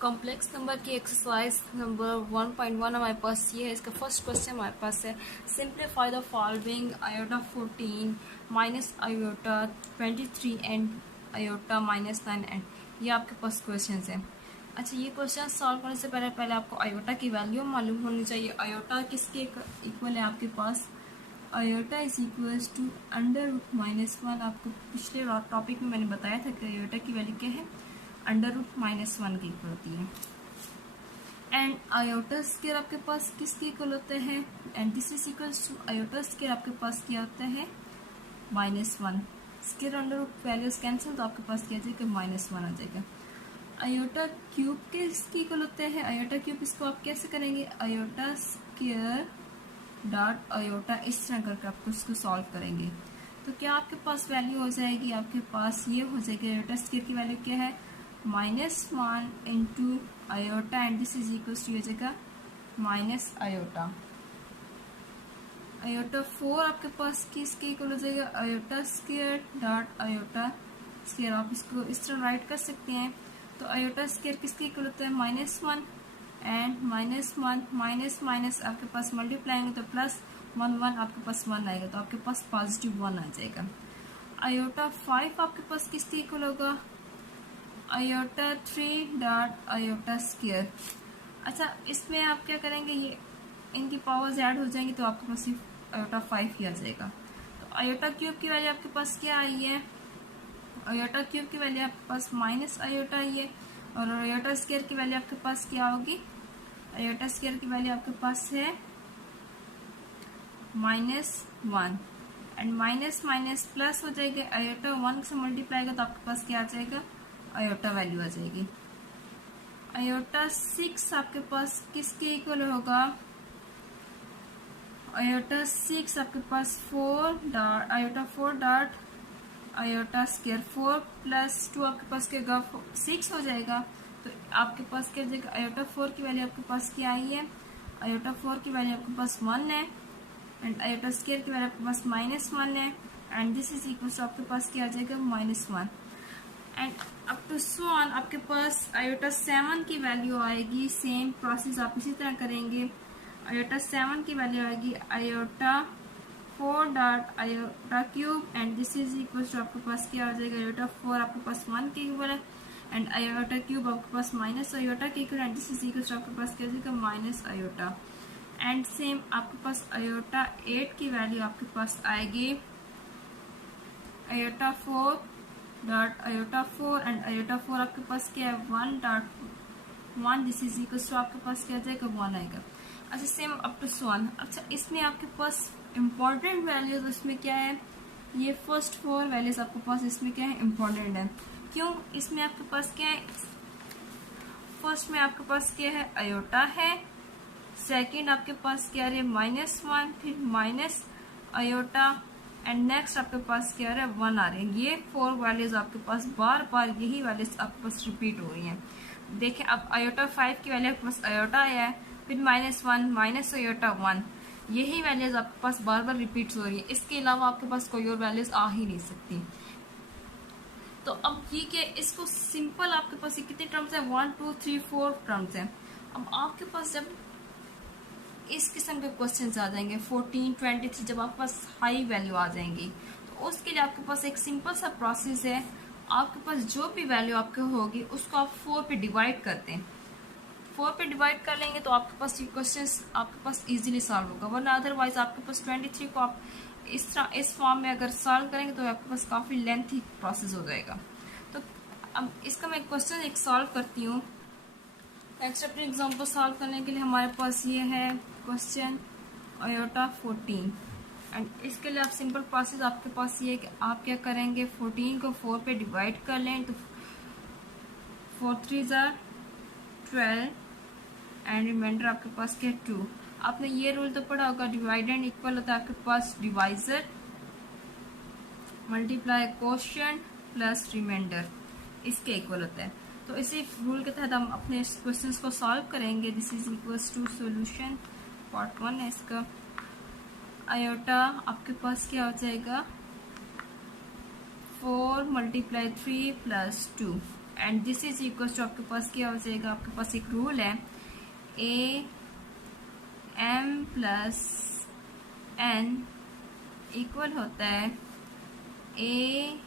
Complex number की exercise number 1.1 हमारे पास ये है। इसका फर्स्ट क्वेश्चन हमारे पास है, simplify the following iota 14 minus iota 23 and iota -9 and ये आपके पास क्वेश्चन है। अच्छा, ये क्वेश्चन सॉल्व करने से पहले आपको आयोटा की वैल्यू मालूम होनी चाहिए। आयोटा किसके इक्वल है आपके पास? Iota is equals to √-1। आपको पिछले टॉपिक में मैंने बताया था कि आयोटा की वैल्यू क्या है, √-1 की इक्वल होती है। एंड आयोटा स्क्वायर आपके पास किसके इक्वल होते हैं? And this is equals to iota square आपके पास क्या होता है? -1। Square under root values cancel, तो आपके पास क्या आ जाएगा? -1 आ जाएगा। आयोटा क्यूब किसके इक्वल होते हैं? आयोटा क्यूब इसको आप कैसे करेंगे? आयोटा स्क्वायर डॉट आयोटा, इस तरह करके आपको इसको सॉल्व करेंगे तो क्या आपके पास वैल्यू हो जाएगी? आपके पास ये हो जाएगी, आयोटा स्क्वायर की वैल्यू क्या है? -1 into iota and this is equal to हो जाएगा माइनस आयोटा। आयोटा 4 आपके पास किसके इक्वल हो जाएगा? Iota square dot iota square, आप इसको इस तरह राइट कर सकते हैं। तो आयोटा स्क्वायर किसके इक्वल होता है? -1 एंड -1 माइनस माइनस आपके पास मल्टीप्लाई तो प्लस 1 आपके पास 1 आएगा, तो आपके पास +1 आ जाएगा। आयोटा 5 आपके पास किसके इक्वल होगा? Iota 3 dot iota square. अच्छा, इसमें आप क्या करेंगे, ये इनकी पावर्स ऐड हो जाएंगी तो आपके पास सिर्फ आयोटा 5 ही आ जाएगा। तो आयोटा क्यूब की वैल्यू आपके पास क्या आई है? आयोटा क्यूब की वैल्यू आपके पास माइनस आयोटा आई है और आयोटा स्क्वायर की वैल्यू आपके पास क्या होगी? आयोटा स्क्वायर की वैल्यू आपके पास है -1 एंड माइनस माइनस प्लस हो जाएगा। आयोटा 1 से मल्टीप्लाई तो आपके पास क्या आ जाएगा? आयोटा वैल्यू आ जाएगी। आयोटा 6 आपके पास किसके इक्वल होगा? आयोटा 6 आपके पास 4 dot iota 4 dot iota square 4 + 2 आपके पास क्या होगा? 6 हो जाएगा। तो आपके पास क्या हो जाएगा? आयोटा 4 की वैल्यू आपके पास क्या आई है? आयोटा 4 की वैल्यू आपके पास 1 है एंड आयोटा स्क्वायर की वैल्यू आपके पास -1 है and this is equal to आपके पास क्या आ जाएगा? -1 and up to so on आपके पास आयोटा 7 की वैल्यू आएगी। सेम प्रोसेस आप इसी तरह करेंगे। आयोटा 7 की वैल्यू आएगी iota 4 dot iota cube and this is equal to आपके पास क्या आ जाएगा? आयोटा 4 आपके पास 1 के इक्वल है एंड आयोटा क्यूब आपके पास माइनस आयोटा के equal and this is equal to आपके पास क्या आ जाएगा? Minus iota. एंड सेम आपके पास आयोटा 8 की वैल्यू आपके पास आएगी iota 4 dot iota 4 and iota 4 आपके पास क्या है? 1 dot 1 this is equal to आपके पास क्या आ जाएगा? 1 आएगा। अच्छा, सेम अप टू 1। अच्छा, इसमें आपके पास इम्पॉर्टेंट वैल्यूज इसमें क्या है? ये फर्स्ट 4 वैल्यूज आपके पास इसमें क्या है? इम्पॉर्टेंट है। क्यों? इसमें आपके पास क्या है? फर्स्ट में आपके पास क्या है? आयोटा है। सेकंड आपके पास क्या है? -1, फिर माइनस आयोटा एंड नेक्स्ट आपके पास क्या है? 1 आ रहे हैं। ये 4 वैल्यूज आपके पास बार बार यही वैल्यूज आपके पास रिपीट हो रही हैं। देखें, अब आयोटा 5 की वैल्यू आपके पास आयोटा आया है, फिर -1 माइनस आयोटा 1, यही वैल्यूज आपके पास बार बार रिपीट हो रही है। इसके अलावा आपके पास कोई और वैल्यूज आ ही नहीं सकती। तो अब ये क्या, इसको सिंपल आपके पास कितने टर्म्स है? 1 2 3 4 टर्म्स है। अब आपके पास जब इस किस्म के क्वेश्चन आ जाएंगे 14 23, जब आपके पास हाई वैल्यू आ जाएंगी तो उसके लिए आपके पास एक सिंपल सा प्रोसेस है। आपके पास जो भी वैल्यू आपके होगी उसको आप 4 पे डिवाइड करते हैं। 4 पे डिवाइड कर लेंगे तो आपके पास ये क्वेश्चन आपके पास इजीली सॉल्व होगा, वरना अदरवाइज आपके पास 23 को आप इस तरह इस फॉर्म में अगर सॉल्व करेंगे तो आपके पास काफ़ी लेंथी प्रोसेस हो जाएगा। तो अब इसका मैं क्वेश्चन एक सॉल्व करती हूँ। नेक्स्ट अपने एग्जाम्पल सॉल्व करने के लिए हमारे पास ये है क्वेश्चन आयोटा 14 एंड इसके लिए आप सिंपल प्रोसेस आपके पास ये है कि आप क्या करेंगे? 14 को 4 पे डिवाइड कर लें तो 4 3 12 एंड रिमाइंडर आपके पास क्या? 2। आपने ये रूल तो पढ़ा होगा, डिवाइडेंड इक्वल होता है आपके पास divisor multiply quotient plus remainder, इसके इक्वल होता है। तो इसी रूल के तहत हम अपने इस क्वेश्चन को सॉल्व करेंगे। This is equals to solution part 1 है इसका। आयोटा आपके पास क्या हो जाएगा? 4 × 3 + 2 and this is equal to आपके पास क्या हो जाएगा, आपके पास एक रूल है A M plus N equal होता है A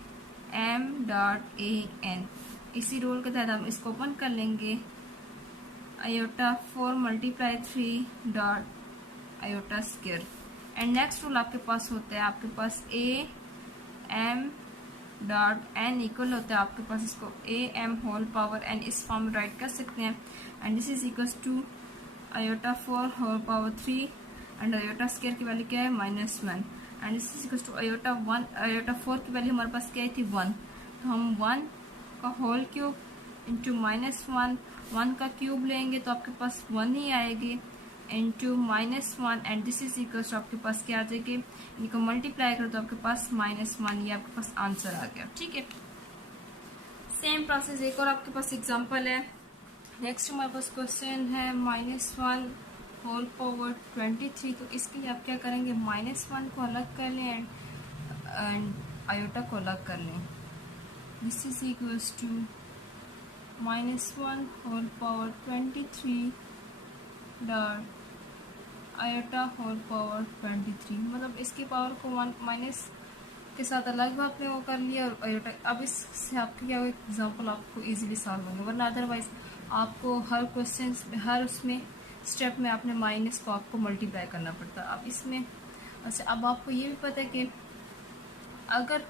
M dot A N. इसी रूल के तहत हम इसको ओपन कर लेंगे, iota 4 multiply 3 dot iota square. And next rule आपके पास होता है, आपके पास A M dot N equal होता है आपके पास इसको A M whole power N इस फॉर्म में राइट कर सकते हैं। And this is equal to iota 4 whole power 3 and iota square की वैल्यू क्या है -1 and this is equal to iota 1, iota 4 की वैल्यू हमारे पास क्या आई थी 1, तो हम 1 का होल क्यूब इंटू -1, 1 का क्यूब लेंगे तो आपके पास 1 ही आएगी into -1 and this is equal to आपके पास क्या आ जाएगी, इनको मल्टीप्लाई करो तो आपके पास -1, ये आपके पास आंसर आ गया। ठीक है, सेम प्रोसेस एक और आपके पास एग्जांपल है। नेक्स्ट हमारे पास क्वेश्चन है -1 होल पावर 23, तो इसके लिए आप क्या करेंगे, -1 को अलग कर लें एंड आयोटा को अलग कर लें। This is equals to -1 whole power 23 dot iota whole power 23, मतलब इसकी पावर को 1 माइनस के साथ अलग आपने वो कर लिया और आयोटा। अब इससे आपके क्या एग्जांपल आपको इजीली सॉल्व होंगे, वरना अदरवाइज आपको हर क्वेश्चन हर उसमें स्टेप में आपने माइनस को आपको मल्टीप्लाई करना पड़ता। अब इसमें अच्छा, अब आपको ये भी पता है कि अगर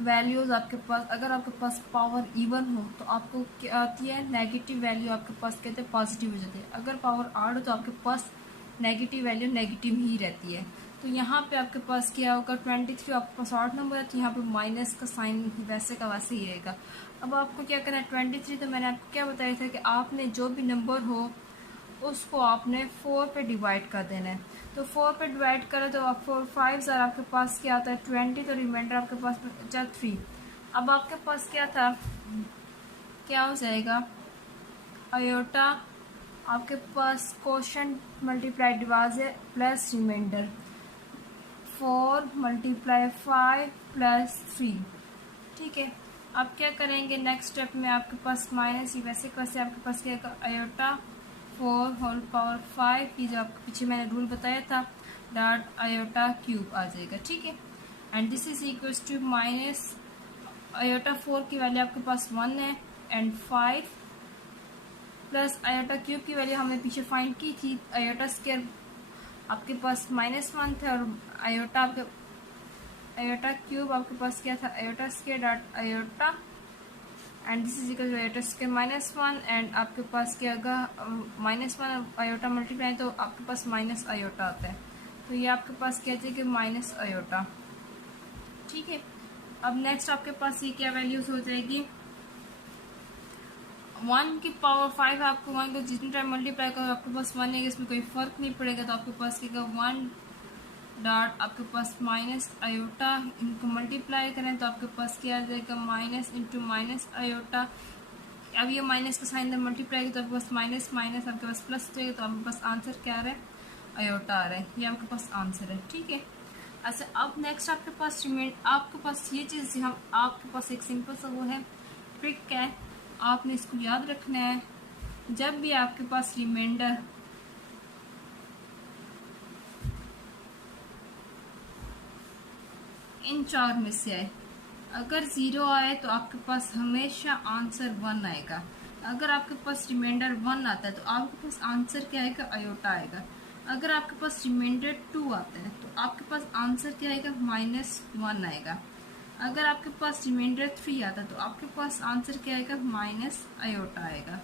वैल्यूज आपके पास, अगर आपके पास पावर इवन हो तो आपको क्या आती है, नेगेटिव वैल्यू आपके पास कहते हैं पॉजिटिव हो जाती है। अगर पावर आड हो तो आपके पास नेगेटिव वैल्यू नेगेटिव ही रहती है। तो यहाँ पे आपके पास क्या होगा, 23 आपके पास ऑड नंबर है तो यहाँ पे माइनस का साइन वैसे का वैसे ही रहेगा। अब आपको क्या करना है, 23 तो मैंने आपको क्या बताया था कि आपने जो भी नंबर हो उसको आपने 4 पे डिवाइड कर देना है। तो 4 पे डिवाइड करें तो आप 4 5 आपके पास क्या आता है 20, तो रिमाइंडर आपके पास बचा 3। अब आपके पास क्या था, क्या हो जाएगा, आयोटा आपके पास quotient multiply divide plus remainder 4 multiply 5 plus 3। ठीक है, अब क्या करेंगे नेक्स्ट स्टेप में, आपके पास माइनस ही वैसे कैसे आपके पास क्या आयोटा 4 होल पावर 5 की जो आपको पीछे मैंने रूल बताया था डॉट आयोटा क्यूब आ जाएगा। ठीक है, and this is equals to minus iota 4 की वैल्यू आपके पास 1 है एंड 5 प्लस आयोटा क्यूब की वैल्यू हमने पीछे फाइंड की थी, आयोटा स्क्वायर आपके पास -1 था और आयोटा आपके आयोटा क्यूब आपके पास क्या था, iota square dot iota and this is equal to iota square -1 and आपके पास क्या होगा, -1 आयोटा मल्टीप्लाई तो आपके पास माइनस आयोटा आता है, तो ये आपके पास क्या चाहिए कि माइनस आयोटा। ठीक है, अब नेक्स्ट आपके पास ये क्या वैल्यूज हो जाएगी, 1 की पावर 5 आपको 1 को जितने टाइम मल्टीप्लाई करो आपके पास 1 है, इसमें कोई फर्क नहीं पड़ेगा। तो आपके पास क्या 1 डॉट आपके पास माइनस आयोटा, इनको मल्टीप्लाई करें तो आपके पास क्या आ जाएगा, माइनस इंटू माइनस आयोटा। अब ये माइनस का साइन जब मल्टीप्लाई तो आपके पास माइनस माइनस आपके पास प्लस हो जाएगा, तो आपके पास आंसर क्या आ रहा है, आयोटा आ रहा है, ये आपके पास आंसर है। ठीक है, अच्छा अब नेक्स्ट आपके पास आपके पास ये चीज़ हम आपके पास एक सिंपल सा वो है ट्रिक है, आपने इसको याद रखना है। जब भी आपके पास रिमाइंडर इन 4 में से आए, अगर 0 आए तो आपके पास हमेशा आंसर 1 आएगा। अगर आपके पास रिमाइंडर 1 आता है तो आपके पास आंसर क्या आएगा, आयोटा आएगा। अगर आपके पास रिमाइंडर 2 आता है तो आपके पास आंसर क्या आएगा, -1 आएगा। अगर आपके पास रिमाइंडर 3 आता है तो आपके पास आंसर क्या आएगा, माइनस आयोटा आएगा।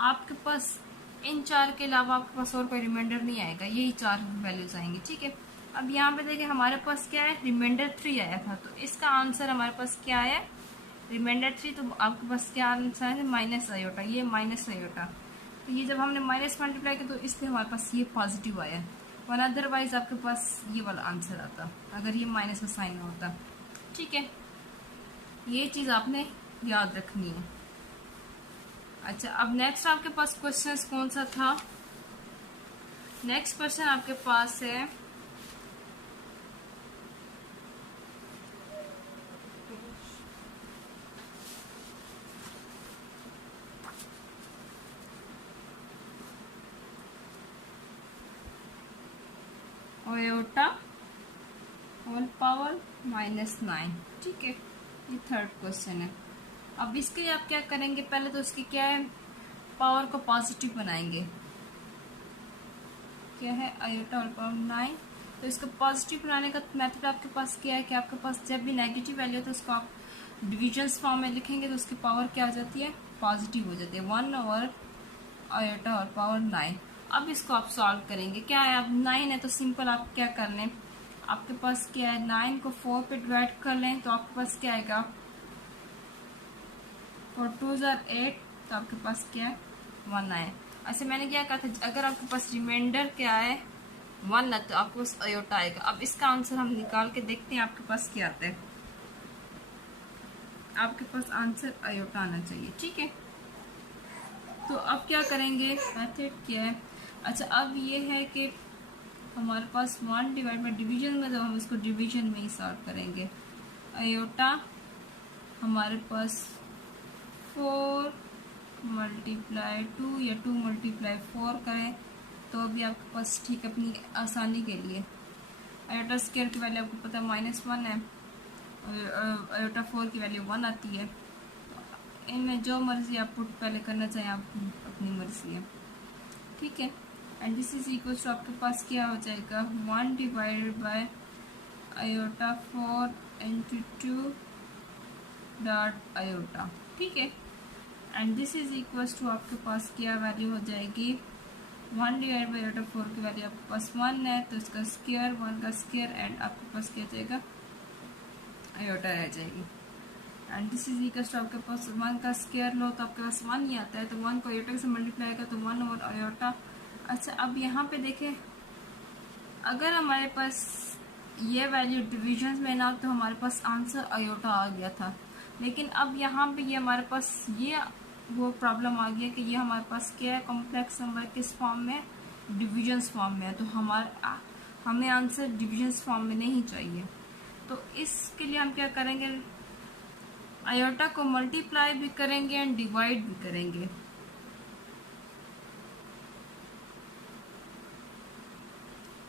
आपके पास इन 4 के अलावा आपके पास और कोई रिमाइंडर नहीं आएगा, यही 4 वैल्यूज आएंगी। ठीक है, अब यहाँ पे देखिए हमारे पास क्या है, रिमाइंडर 3 आया था तो इसका आंसर हमारे पास क्या है, रिमाइंडर 3, तो आपके पास क्या आंसर है, माइनस आयोटा, ये माइनस आयोटा। तो ये जब हमने माइनस मल्टीप्लाई किया तो इसलिए हमारे पास ये पॉजिटिव आया, वन अदरवाइज आपके पास ये वाला आंसर आता अगर ये माइनस का साइन होता। ठीक है, ये चीज़ आपने याद रखनी है। अच्छा, अब नेक्स्ट आपके पास क्वेश्चन कौन सा था, नेक्स्ट क्वेश्चन आपके पास है आयोटा होल पावर -9। ठीक है, ये थर्ड क्वेश्चन है। अब इसके लिए आप क्या करेंगे, पहले तो उसकी क्या है, पावर को पॉजिटिव बनाएंगे। क्या है, आयोटा होल पावर 9। तो इसको पॉजिटिव बनाने का मेथड आपके पास क्या है कि आपके पास जब भी नेगेटिव वैल्यू है तो उसको आप डिविजन्स फॉर्म में लिखेंगे तो उसकी पावर क्या हो जाती है, पॉजिटिव हो जाती है। 1 ओवर आयोटा होल पावर 9। अब इसको आप सॉल्व करेंगे। क्या है, अब 9 है तो सिंपल आप क्या कर लें, आपके पास क्या है, 9 को 4 पे डिवाइड कर लें तो आपके पास क्या आएगा, 4 2 8। तो आपके पास क्या है, 1 आए। ऐसे मैंने क्या कहा था, अगर आपके पास रिमाइंडर क्या है 1 है तो आपके पास आयोटा आएगा। अब इसका आंसर हम निकाल के देखते हैं आपके पास क्या आता है। आपके पास आंसर आयोटा आना चाहिए। ठीक है, तो अब क्या करेंगे, मेथड क्या है, अच्छा अब ये है कि हमारे पास 1 डिवाइड बाई डिवीजन में, तो हम इसको डिवीजन में ही सॉल्व करेंगे। आयोटा हमारे पास 4 मल्टीप्लाई 2 या 2 मल्टीप्लाई 4 करें तो अभी आपके पास ठीक अपनी आसानी के लिए आयोटा स्क्वायर की वैल्यू आपको पता है -1 है, आयोटा 4 की वैल्यू 1 आती है। इनमें जो मर्जी आप पुट पहले करना चाहें आप अपनी मर्जी है। ठीक है, and this is equal to आपके पास क्या हो जाएगा, 1 divided by iota 4 into 2 dot iota. ठीक है, and this is equal to आपके पास क्या वैल्यू हो जाएगी, 1 डिवाइड बाई आयोटा 4 की वैल्यू आपके पास 1 है तो इसका स्क्वायर 1 का स्क्वायर एंड आपके पास क्या जाएगा, आयोटा रह जाएगी। And this is equal to आपके पास 1 का स्क्वायर लो तो आपके पास 1 ही आता है, तो 1 को आयोटा से मल्टीप्लाई करेगा तो 1 ओवर आयोटा। अच्छा अब यहाँ पे देखें, अगर हमारे पास ये वैल्यू डिविजन में ना तो हमारे पास आंसर आयोटा आ गया था, लेकिन अब यहाँ पे ये हमारे पास ये वो प्रॉब्लम आ गया कि ये हमारे पास क्या है, कॉम्प्लेक्स नंबर किस फॉर्म में, डिविजन्स फॉर्म में है, तो हमें आंसर डिविजन्स फॉर्म में नहीं चाहिए। तो इसके लिए हम क्या करेंगे, आयोटा को मल्टीप्लाई भी करेंगे एंड डिवाइड भी करेंगे।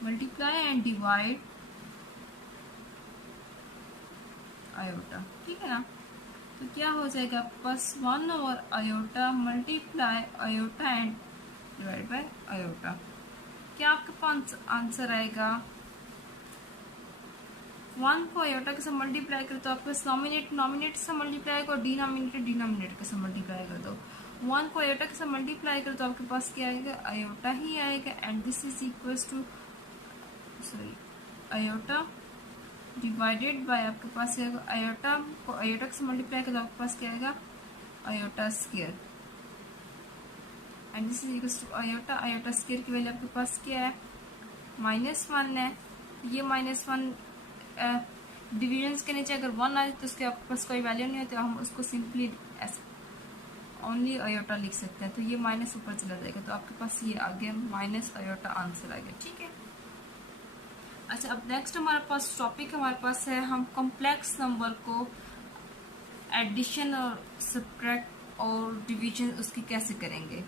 Multiply and divide iota. ठीक है ना, तो क्या हो जाएगा, plus 1 over iota multiply iota and divide by iota. क्या आपके पास आंसर आएगा, 1 को आयोटा के साथ मल्टीप्लाई करो तो आपके नॉमिनेटर से मल्टीप्लाई करो, डिनोमिनेटर के साथ मल्टीप्लाई कर दो। 1 को आयोटा के साथ मल्टीप्लाई करो तो आपके पास क्या आएगा, आयोटा ही आएगा। And this is equals to iota divided by आपके पास आयोटा को आयोटा से मल्टीप्लाई करो तो आपके पास क्या आएगा, iota square. And this is equals to iota square की वैल्यू आपके पास क्या है, -1 है। ये -1 डिविजन्स के नीचे अगर 1 आए तो उसके आपके पास कोई वैल्यू नहीं होती, हम उसको सिंपली ओनली आयोटा लिख सकते हैं, तो ये माइनस ऊपर चला जाएगा तो आपके पास ये आ गया माइनस आयोटा आंसर आ गया। ठीक है, अच्छा अब नेक्स्ट हमारे पास टॉपिक हमारे पास है, हम कॉम्प्लेक्स नंबर को एडिशन और सब्ट्रैक्ट और डिवीजन उसकी कैसे करेंगे।